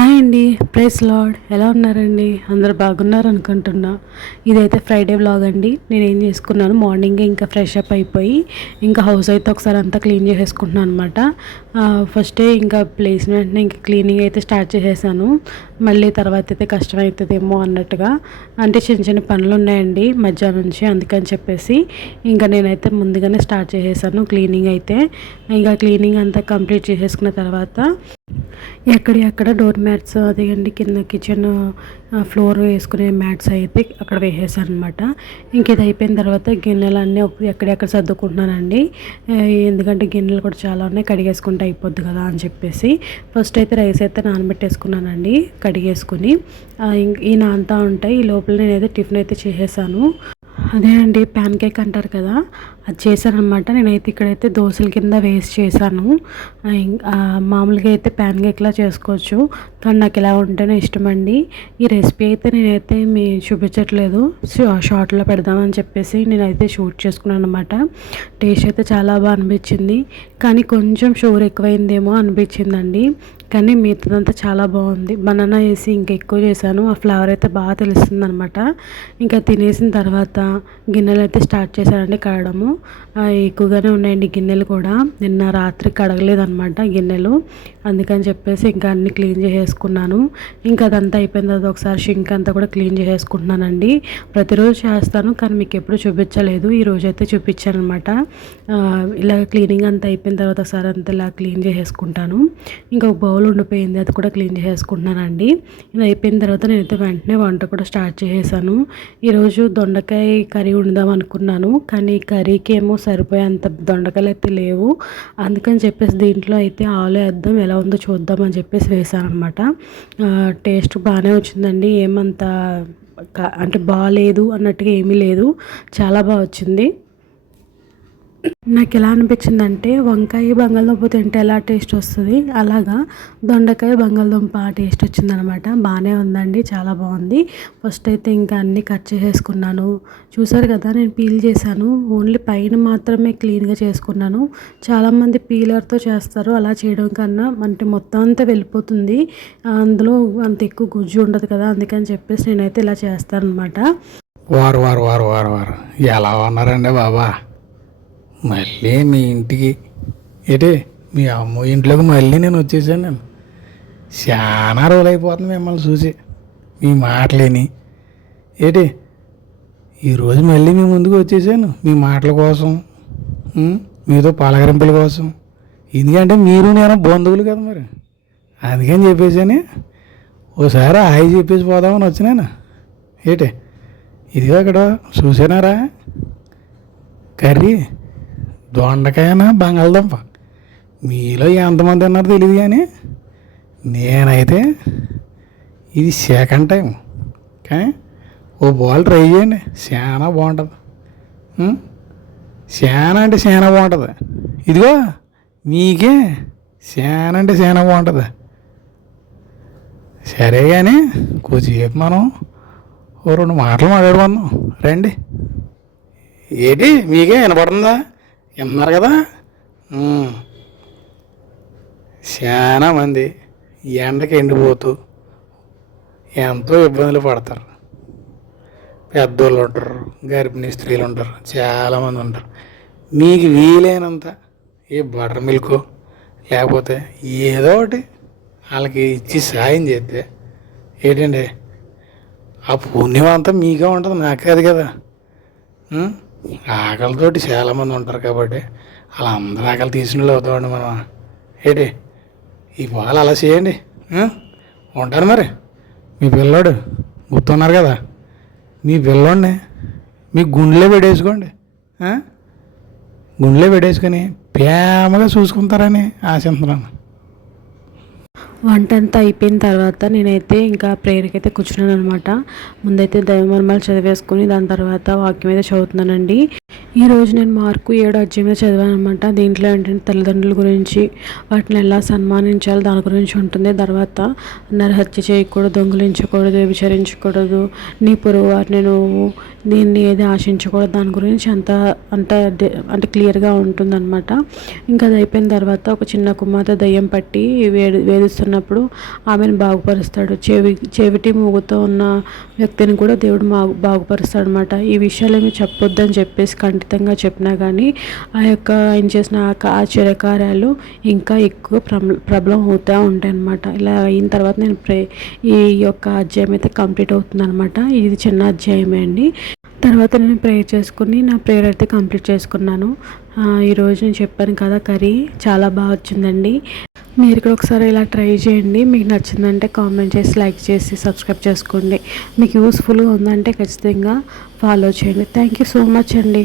Hi అండి, praise lord. ఎలా ఉన్నారండి? అందరు బాగున్నారు అనుకుంటున్నా. ఇదైతే ఫ్రైడే వ్లాగ్ అండి. నేను ఏం చేసుకున్నాను, మార్నింగే ఇంకా ఫ్రెష్ అప్ అయిపోయి ఇంకా హౌస్ అయితే ఒకసారి అంతా క్లీన్ చేసేసుకుంటున్నాను అనమాట. ఫస్టే ఇంకా ప్లేస్ వెంటనే ఇంకా క్లీనింగ్ అయితే స్టార్ట్ చేసేసాను. మళ్ళీ తర్వాత అయితే కష్టం అవుతుందేమో అన్నట్టుగా, అంటే చిన్న చిన్న పనులు ఉన్నాయండి మధ్యాహ్నం నుంచి, అందుకని చెప్పేసి ఇంకా నేనైతే ముందుగానే స్టార్ట్ చేసేసాను క్లీనింగ్ అయితే. ఇంకా క్లీనింగ్ అంతా కంప్లీట్ చేసేసుకున్న తర్వాత ఎక్కడ డోర్ మ్యాట్స్ అదేంటి కింద కిచెన్ ఫ్లోర్ వేసుకునే మ్యాట్స్ అయితే అక్కడ వేసేసాను అనమాట. ఇంక ఇది అయిపోయిన తర్వాత గిన్నెలన్నీ ఎక్కడెక్కడ సర్దుకుంటున్నానండి. ఎందుకంటే గిన్నెలు కూడా చాలా ఉన్నాయి, కడిగేసుకుంటే అయిపోద్ది కదా అని చెప్పేసి ఫస్ట్ అయితే రైస్ అయితే నానబెట్టేసుకున్నానండి కడిగేసుకుని. ఈ నాంతా ఉంటాయి, ఈ లోపల నేనైతే టిఫిన్ అయితే చేసేసాను. అదే అండి ప్యాన్ కేక్ అంటారు కదా, అది చేశానమాట. నేనైతే ఇక్కడైతే దోశల కింద వేస్ట్ చేశాను. మామూలుగా అయితే ప్యాన్ కేక్లా చేసుకోవచ్చు, కానీ నాకు ఇలా ఉంటేనే ఇష్టం అండి. ఈ రెసిపీ అయితే నేనైతే మీ చూపించట్లేదు, షార్ట్లో పెడదామని చెప్పేసి నేనైతే షూట్ చేసుకున్నాను అనమాట. టేస్ట్ అయితే చాలా బాగా అనిపించింది, కానీ కొంచెం షుగర్ ఎక్కువైందేమో అనిపించిందండి. కానీ మిగతాదంతా చాలా బాగుంది. బనానా వేసి ఇంకా ఎక్కువ చేశాను, ఆ ఫ్లేవర్ అయితే బాగా తెలుస్తుంది అనమాట. ఇంకా తినేసిన తర్వాత గిన్నెలు అయితే స్టార్ట్ చేశానండి కడగడము. ఎక్కువగానే ఉన్నాయండి గిన్నెలు కూడా, నిన్న రాత్రి కడగలేదన్నమాట గిన్నెలు, అందుకని చెప్పేసి ఇంకా అన్నీ క్లీన్ చేసేసుకున్నాను. ఇంకా అదంతా అయిపోయిన తర్వాత ఒకసారి షింక్ అంతా కూడా క్లీన్ చేసేసుకుంటున్నానండి. ప్రతిరోజు చేస్తాను కానీ మీకు ఎప్పుడు చూపించలేదు, ఈరోజు అయితే చూపించాను అనమాట. ఇలా క్లీనింగ్ అంతా అయిపోయిన తర్వాత ఒకసారి అంతా ఇలా క్లీన్ చేసేసుకుంటాను. ఇంకా ఒక బౌల్ ఉండిపోయింది, అది కూడా క్లీన్ చేసేసుకుంటున్నానండి. ఇది అయిపోయిన తర్వాత నేనైతే వెంటనే వంట కూడా స్టార్ట్ చేసేసాను. ఈరోజు దొండకాయ కర్రీ వండుదాం అనుకున్నాను, కానీ కర్రీకి ఏమో సరిపోయేంత దొండకాయలు అయితే లేవు. అందుకని చెప్పేసి దీంట్లో అయితే ఆలు వేద్దాం, ఎలా ఉందో చూద్దాం అని చెప్పేసి వేసాను అనమాట. టేస్ట్ బాగానే వచ్చిందండి, ఏమంత అంటే బాగాలేదు అన్నట్టుగా ఏమీ లేదు, చాలా బాగా వచ్చింది. నాకు ఎలా అనిపించిందంటే వంకాయ బంగాళదుంప తింటే ఎలా టేస్ట్ వస్తుంది, అలాగా దొండకాయ బంగాళదుంప టేస్ట్ వచ్చిందనమాట. బాగానే ఉందండి, చాలా బాగుంది. ఫస్ట్ అయితే ఇంకా అన్నీ కట్ చేసేసుకున్నాను. చూసారు కదా, నేను పీల్ చేశాను, ఓన్లీ పైన మాత్రమే క్లీన్గా చేసుకున్నాను. చాలామంది పీలర్తో చేస్తారు, అలా చేయడం కన్నా అంటే మొత్తం అంతా వెళ్ళిపోతుంది, అందులో అంత ఎక్కువ గుజ్జు ఉండదు కదా, అందుకని చెప్పేసి నేనైతే ఇలా చేస్తాను అనమాట. వారు వారు వారు వారు వారు ఎలా ఉన్నారండి బాబా? మళ్ళీ మీ ఇంటికి ఏంటి, మీ అమ్మ ఇంట్లోకి మళ్ళీ నేను వచ్చేసాను. నేను చాలా రోజులు అయిపోతుంది మిమ్మల్ని చూసి, మీ మాటలేని ఏంటి ఈరోజు మళ్ళీ మీ ముందుకు వచ్చేసాను మీ మాటల కోసం, మీతో పలకరింపుల కోసం. ఎందుకంటే మీరు నేను బంధువులు కదా మరి, అందుకని చెప్పేసాను ఓసారి హాయి చెప్పేసి పోదామని వచ్చినాను. ఏంటి ఇదిగో అక్కడ చూసానారా కర్రీ, దొండకాయనా బంగాళదుంప. మీలో ఎంతమంది అన్నారో తెలియదు, కానీ నేనైతే ఇది సెకండ్ టైం. కానీ ఓ బాల్ ట్రై చేయండి, చాలా బాగుంటుంది. చాలా అంటే చాలా బాగుంటుంది. ఇదిగో మీకే చాలా అంటే చాలా బాగుంటుంది. సరే కానీ కొద్దిసేపు మనం ఓ రెండు మాటలు మాట్లాడుకుందాం రండి. ఏంటి మీకే వినపడుతుందా? విన్నారు కదా, చాలా మంది ఎండకి ఎండిపోతూ ఎంతో ఇబ్బందులు పడతారు. పెద్దోళ్ళు ఉంటారు, గర్భిణీ స్త్రీలు ఉంటారు, చాలామంది ఉంటారు. మీకు వీలైనంత ఏ బటర్ మిల్క్ లేకపోతే ఏదో ఒకటి వాళ్ళకి ఇచ్చి సాయం చేస్తే ఏంటండి ఆ పుణ్యం అంతా మీకే ఉంటుంది, నాకు కాదు కదా. ఆకలితోటి చాలామంది ఉంటారు కాబట్టి అలా అందరూ ఆకలి తీసిన అవుతామండి మనం. ఏంటి ఈ పాలు అలా చేయండి. ఉంటాను మరి. మీ పిల్లోడు గుర్తున్నారు కదా, మీ పిల్లోడిని మీ గుండెలో పెట్టేసుకోండి, గుండెలో పెట్టేసుకొని ప్రేమగా చూసుకుంటారని ఆశిస్తున్నాను. వంట అంతా అయిపోయిన తర్వాత నేనైతే ఇంకా ప్రేయర్కి అయితే కూర్చున్నాను అనమాట. ముందైతే దైవమర్మాలు చదివేసుకుని దాని తర్వాత వాక్యం అయితే చదువుతున్నానండి. ఈరోజు నేను మార్కు 7 అధ్యాయంలో చదివాను అనమాట. దీంట్లో ఏంటంటే తల్లిదండ్రుల గురించి, వాటిని ఎలా సన్మానించాలి దాని గురించి ఉంటుంది. తర్వాత నరహత్య చేయకూడదు, దొంగిలించకూడదు, వ్యభిచరించకూడదు, నీ పొరుగు వారిని నువ్వు దీన్ని ఏది ఆశించకూడదు, దాని గురించి అంటే క్లియర్గా ఉంటుందన్నమాట. ఇంకా అది అయిపోయిన తర్వాత ఒక చిన్న కుమార్తె దయ్యం పట్టి వేధిస్తున్నప్పుడు ఆమెను బాగుపరుస్తాడు. చెవిటి మూగుతో ఉన్న వ్యక్తిని కూడా దేవుడు బాగుపరుస్తాడు అనమాట. ఈ విషయాలు ఏమి చెప్పొద్దని చెప్పేసి ఖండితంగా చెప్పినా కానీ ఆయన చేసిన ఆశ్చర్యకార్యాలు ఇంకా ఎక్కువ ప్రబలం అవుతూ ఉంటాయి అన్నమాట. ఇలా అయిన తర్వాత నేను ఈ యొక్క అధ్యాయం అయితే కంప్లీట్ అవుతుంది అనమాట. ఇది చిన్న అధ్యాయమే అండి. తర్వాత నేను ప్రేయర్ చేసుకుని నా ప్రేయర్ అయితే కంప్లీట్ చేసుకున్నాను. ఈరోజు నేను చెప్పాను కదా, కర్రీ చాలా బాగా వచ్చిందండి. మీరు కూడా ఒకసారి ఇలా ట్రై చేయండి. మీకు నచ్చిందంటే కామెంట్ చేసి, లైక్ చేసి, సబ్స్క్రైబ్ చేసుకోండి. మీకు యూస్ఫుల్గా ఉందంటే ఖచ్చితంగా ఫాలో చేయండి. థ్యాంక్ యూ సో మచ్ అండి.